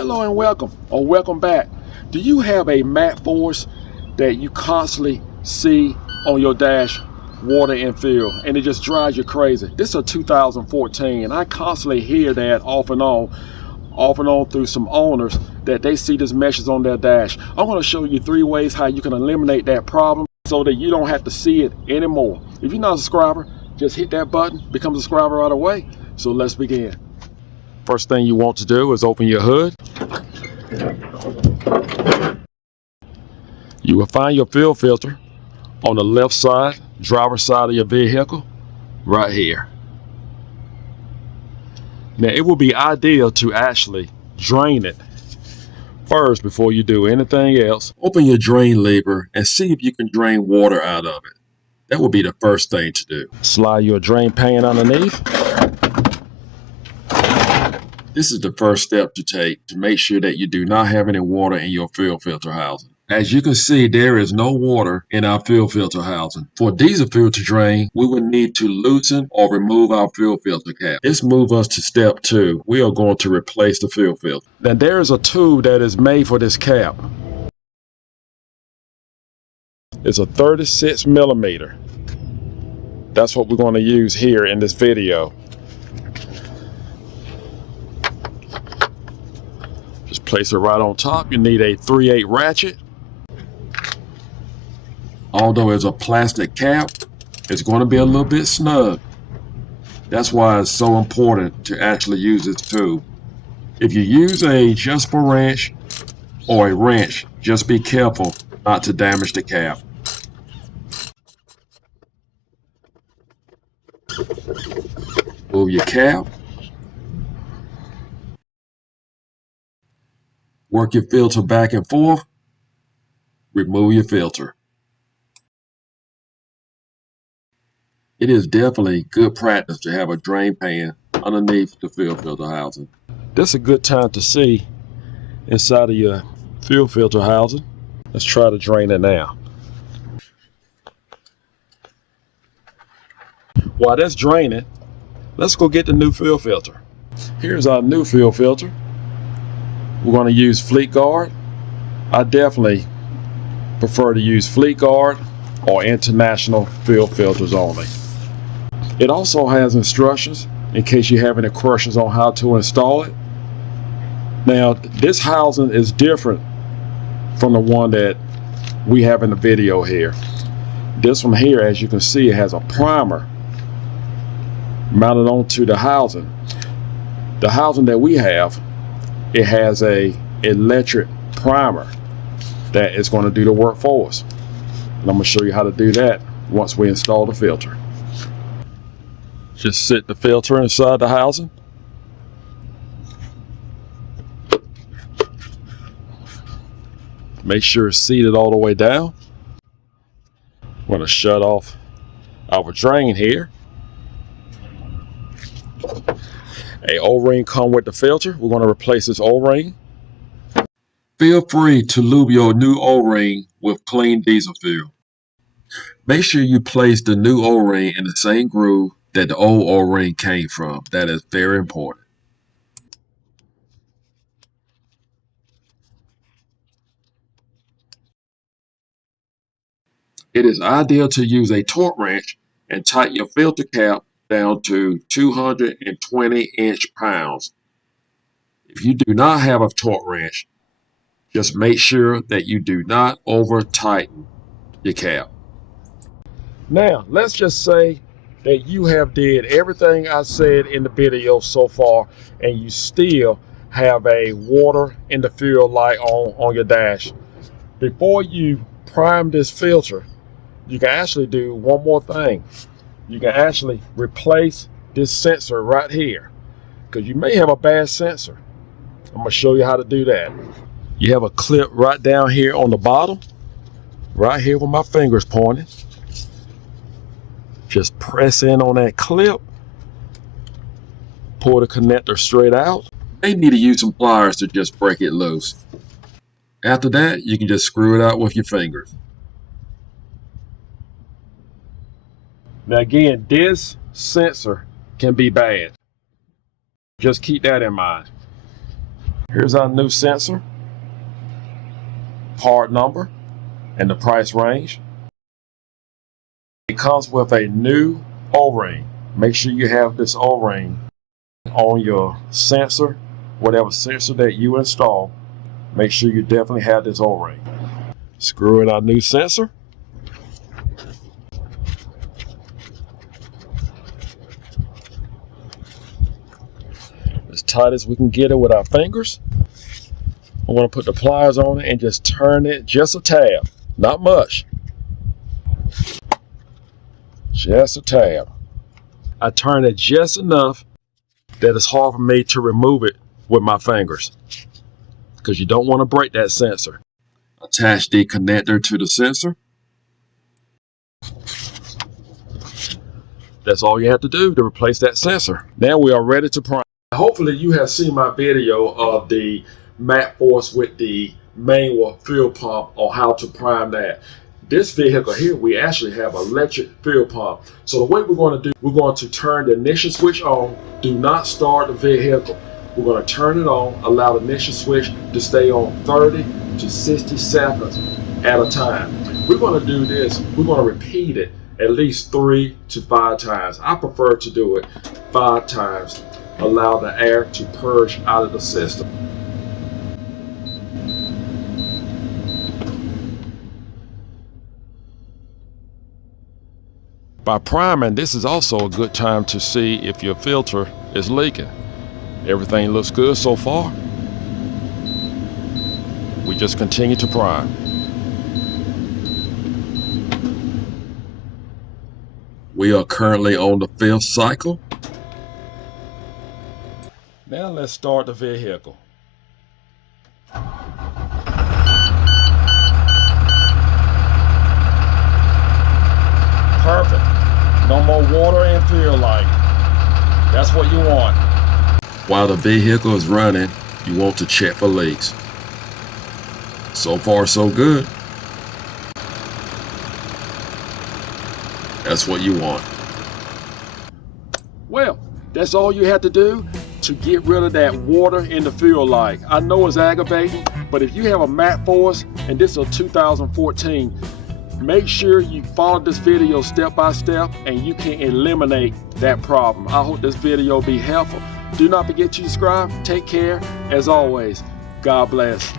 Hello and welcome, or welcome back. Do you have a MaxxForce that you constantly see on your dash, water and fuel, and it just drives you crazy? This is a 2014, and I constantly hear that off and on through some owners that they see this message on their dash. I'm going to show you 3 ways how you can eliminate that problem so that you don't have to see it anymore. If you're not a subscriber, just hit that button, become a subscriber right away. So let's begin. First thing you want to do is open your hood. You will find your fuel filter on the left side, driver's side of your vehicle, right here. Now it will be ideal to actually drain it first before you do anything else. Open your drain lever and see if you can drain water out of it. That will be the first thing to do. Slide your drain pan underneath. This is the first step to take to make sure that you do not have any water in your fuel filter housing. As you can see, there is no water in our fuel filter housing. For diesel fuel to drain, we would need to loosen or remove our fuel filter cap. This moves us to step 2. We are going to replace the fuel filter. Now there is a tube that is made for this cap. It's a 36 millimeter. That's what we're going to use here in this video. Just place it right on top. You need a 3/8 ratchet. Although it's a plastic cap, it's going to be a little bit snug. That's why it's so important to actually use this tube. If you use a adjustable wrench or a wrench, just be careful not to damage the cap. Move your cap. Work your filter back and forth. Remove your filter. It is definitely good practice to have a drain pan underneath the fuel filter housing. This is a good time to see inside of your fuel filter housing. Let's try to drain it now. While that's draining, let's go get the new fuel filter. Here's our new fuel filter. We're going to use Fleet Guard. I definitely prefer to use Fleet Guard or international fuel filters only. It also has instructions in case you have any questions on how to install it. Now, this housing is different from the one that we have in the video here. This one here, as you can see, it has a primer mounted onto the housing. The housing that we have, it has a electric primer that is going to do the work for us. And I'm going to show you how to do that once we install the filter. Just sit the filter inside the housing. Make sure it's seated all the way down. I'm going to shut off our drain here. A O-ring comes with the filter. We're going to replace this O-ring. Feel free to lube your new O-ring with clean diesel fuel. Make sure you place the new O-ring in the same groove that the old O-ring came from. That is very important. It is ideal to use a torque wrench and tighten your filter cap down to 220 inch-pounds. If you do not have a torque wrench, just make sure that you do not over tighten your cap. Now, let's just say that you have did everything I said in the video so far and you still have a water in the fuel light on your dash. Before you prime this filter, you can actually do one more thing. You can actually replace this sensor right here because you may have a bad sensor. I'm going to show you how to do that. You have a clip right down here on the bottom, right here where my finger's pointing. Just press in on that clip, pull the connector straight out. They need to use some pliers to just break it loose. After that, you can just screw it out with your fingers. Now again, this sensor can be bad. Just keep that in mind. Here's our new sensor, part number, and the price range. It comes with a new O-ring. Make sure you have this O-ring on your sensor, whatever sensor that you install. Make sure you definitely have this O-ring. Screw in our new sensor. As tight as we can get it with our fingers. I'm going to put the pliers on it and just turn it just a tad, not much. Just a tab. I turn it just enough that it's hard for me to remove it with my fingers, because you don't want to break that sensor. Attach the connector to the sensor. That's all you have to do to replace that sensor. Now we are ready to prime. Hopefully you have seen my video of the MaxxForce with the manual fuel pump on how to prime that. This vehicle here, we actually have an electric fuel pump. So the way we're going to do, we're going to turn the ignition switch on. Do not start the vehicle. We're going to turn it on, allow the ignition switch to stay on 30 to 60 seconds at a time. We're going to do this, we're going to repeat it at least 3 to 5 times. I prefer to do it 5 times. Allow the air to purge out of the system. By priming, this is also a good time to see if your filter is leaking. Everything looks good so far. We just continue to prime. We are currently on the 5th cycle. Now let's start the vehicle. Perfect. No more water and fuel light. That's what you want. While the vehicle is running, you want to check for leaks. So far, so good. That's what you want. Well, that's all you have to do to get rid of that water in the fuel light. I know it's aggravating, but if you have a MaxxForce and this is a 2014, make sure you follow this video step by step and you can eliminate that problem. I hope this video be helpful. Do not forget to subscribe. Take care. As always, God bless.